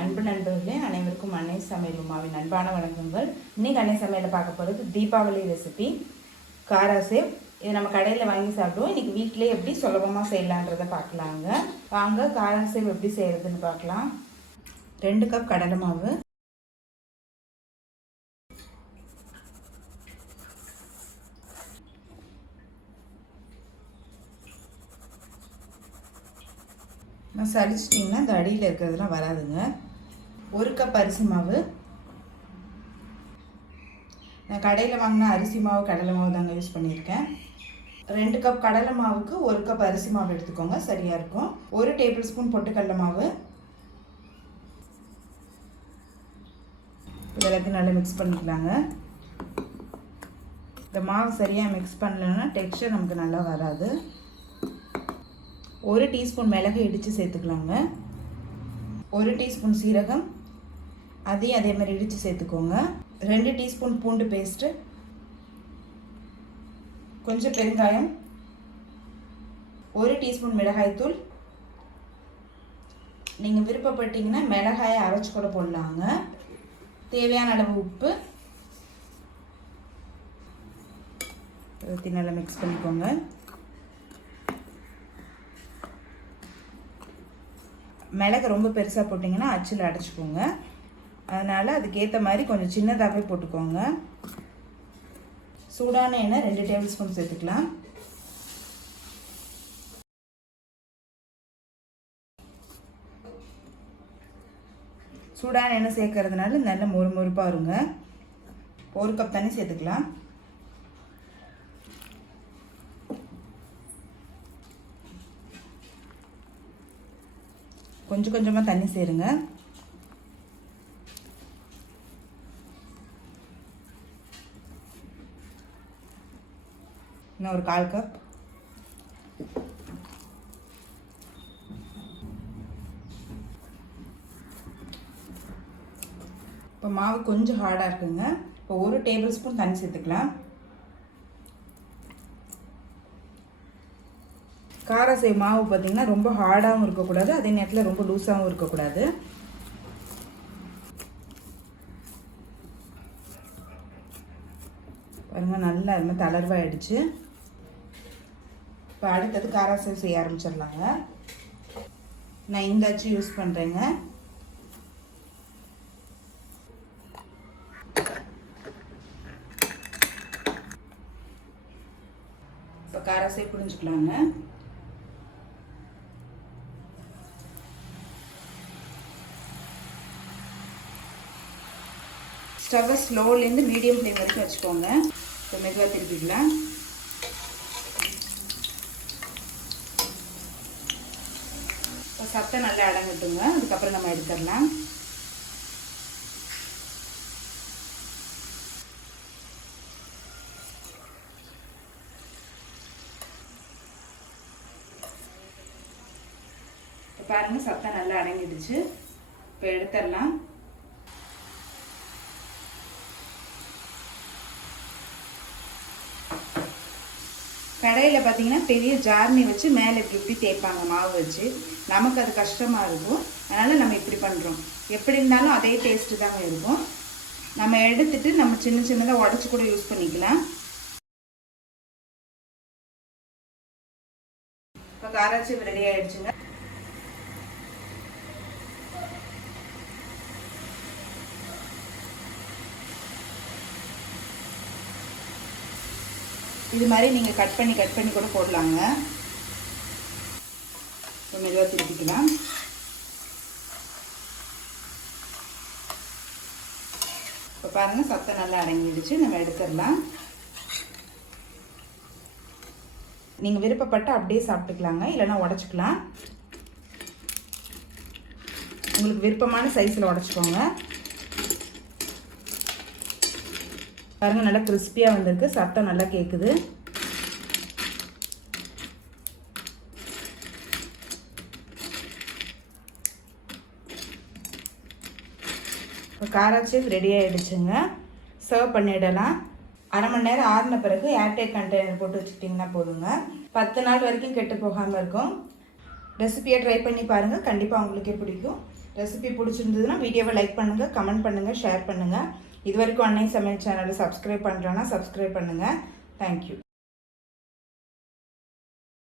அன்பு நண்பர்களே, அனைவருக்கும் அன்னை சமையல் உமாவின் அன்பான வணக்கங்கள். இன்னைக்கு அன்னை சமையலை பார்க்க போகிறது தீபாவளி ரெசிபி காரா சேவ். இதை நம்ம கடையில் வாங்கி சாப்பிடுவோம். இன்னைக்கு வீட்டிலே எப்படி சுலபமாக செய்யலான்றதை பார்க்கலாங்க. வாங்க காரா சேவ் எப்படி செய்யறதுன்னு பார்க்கலாம். 2 கப் கடலை மாவு, சளிச்சிட்டிங்கன்னா இந்த அடியில் இருக்கிறதுலாம் வராதுங்க. 1 கப் அரிசி மாவு. நான் கடையில் வாங்கின அரிசி மாவு கடலை மாவு தாங்க யூஸ் பண்ணியிருக்கேன். 2 கப் கடலை மாவுக்கு 1 கப் அரிசி மாவு எடுத்துக்கோங்க, சரியாக இருக்கும். 1 டேபிள் ஸ்பூன் பொட்டுக்கடலை மாவு. இதெல்லாத்தையும் நல்லா மிக்ஸ் பண்ணிக்கலாங்க. இந்த மாவு சரியாக மிக்ஸ் பண்ணலன்னா டெக்ஸ்சர் நமக்கு நல்லா வராது. 1 டீஸ்பூன் மிளகு இடித்து சேர்த்துக்கலாங்க. 1 டீஸ்பூன் சீரகம், அதையும் அதே மாதிரி இடித்து சேர்த்துக்கோங்க. 2 டீஸ்பூன் பூண்டு பேஸ்ட்டு, கொஞ்சம் பெருங்காயம், 1 டீஸ்பூன் மிளகாய்த்தூள். நீங்கள் விருப்பப்பட்டீங்கன்னா மிளகாயை அரைச்சி கூட போடலாங்க. தேவையான அளவு உப்பு. நல்லா மிக்ஸ் பண்ணிக்கோங்க. மிளகு ரொம்ப பெருசாக போட்டிங்கன்னா அச்சில் அடைச்சிக்கோங்க. அதனால் அதுக்கேற்ற மாதிரி கொஞ்சம் சின்னதாகவே போட்டுக்கோங்க. சூடான எண்ணெய் 2 டேபிள் ஸ்பூன் சேர்த்துக்கலாம். சூடான எண்ணெய் சேர்க்கறதுனால நல்ல மொறுமொறுப்பாக வருங்க. 1 கப் தண்ணி சேர்த்துக்கலாம். கொஞ்சம் கொஞ்சமாக தண்ணி சேருங்க. இன்னும் ஒரு 1/4 கப். இப்போ மாவு கொஞ்சம் ஹார்டாக இருக்குங்க. இப்போ 1 டேபிள் ஸ்பூன் தண்ணி சேர்த்துக்கலாம். காரா சேவ் மாவு பார்த்திங்கன்னா ரொம்ப ஹார்டாகவும் இருக்கக்கூடாது, அதே நேரத்தில் ரொம்ப லூஸாகவும் இருக்கக்கூடாது. பாருங்கள், நல்லா அது மாதிரி தளர்வாகிடுச்சு. இப்போ அடுத்தது காரா சேவ் செய்ய ஆரம்பிச்சிடலாங்க. நான் இந்த அச்சு யூஸ் பண்ணுறேங்க. இப்போ காரா சேவ் புரிஞ்சுக்கலாங்க. ஸ்டவ்வை ஸ்லோலேருந்து மீடியம் ஃப்ளேம் வரைக்கும் வச்சுக்கோங்க. இப்போ மெதுவாக திருப்பிக்கலாம். இப்போ சத்தம் நல்லா அடங்கட்டுங்க. அதுக்கப்புறம் நம்ம எடுத்துடலாம். இப்போ பாருங்கள், சத்தம் நல்லா அடங்கிடுச்சு. இப்போ எடுத்துடலாம். கடையில் பார்த்தீங்கன்னா பெரிய ஜார்னி வச்சு மேலே இப்படி தேய்ப்பாங்க மாவு வச்சு. நமக்கு அது கஷ்டமாக இருக்கும். அதனால் நம்ம இப்படி பண்ணுறோம். எப்படி இருந்தாலும் அதே டேஸ்ட்டு தாங்க இருக்கும். நம்ம எடுத்துட்டு நம்ம சின்ன சின்னதாக உடச்சி கூட யூஸ் பண்ணிக்கலாம். இப்போ காரா சேவ் ரெடி ஆகிடுச்சுங்க. இது மாதிரி நீங்கள் கட் பண்ணி கூட போடலாங்க. இப்போ மெதுவாக திருப்பிக்கலாம். இப்போ பாருங்கள், சத்தம் நல்லா அடங்கிடுச்சு. நம்ம எடுத்துடலாம். நீங்கள் விருப்பப்பட்டு அப்படியே சாப்பிட்டுக்கலாங்க, இல்லைன்னா உடச்சிக்கலாம். உங்களுக்கு விருப்பமான சைஸில் உடச்சிக்கோங்க. பாருங்கள், நல்லா கிறிஸ்பியாக வந்திருக்கு. சத்தம் நல்லா கேட்குது. இப்போ காரா சேவ் ரெடி ஆகிடுச்சுங்க. சர்வ் பண்ணிடலாம். அரை மணி நேரம் ஆறின பிறகு ஏர்டைட் கண்டெய்னர் போட்டு வச்சுட்டிங்கன்னா போதுங்க. 10 நாள் வரைக்கும் கெட்டு போகாமல் இருக்கும். ரெசிபியை ட்ரை பண்ணி பாருங்கள், கண்டிப்பாக உங்களுக்கே பிடிக்கும். ரெசிபி பிடிச்சிருந்ததுன்னா வீடியோவை லைக் பண்ணுங்கள், கமெண்ட் பண்ணுங்கள், ஷேர் பண்ணுங்கள். இது வரைக்கும் அன்னை சமையல் சேனலை சப்ஸ்கிரைப் பண்ணுறோன்னா சப்ஸ்கிரைப் பண்ணுங்கள். தேங்க்யூ.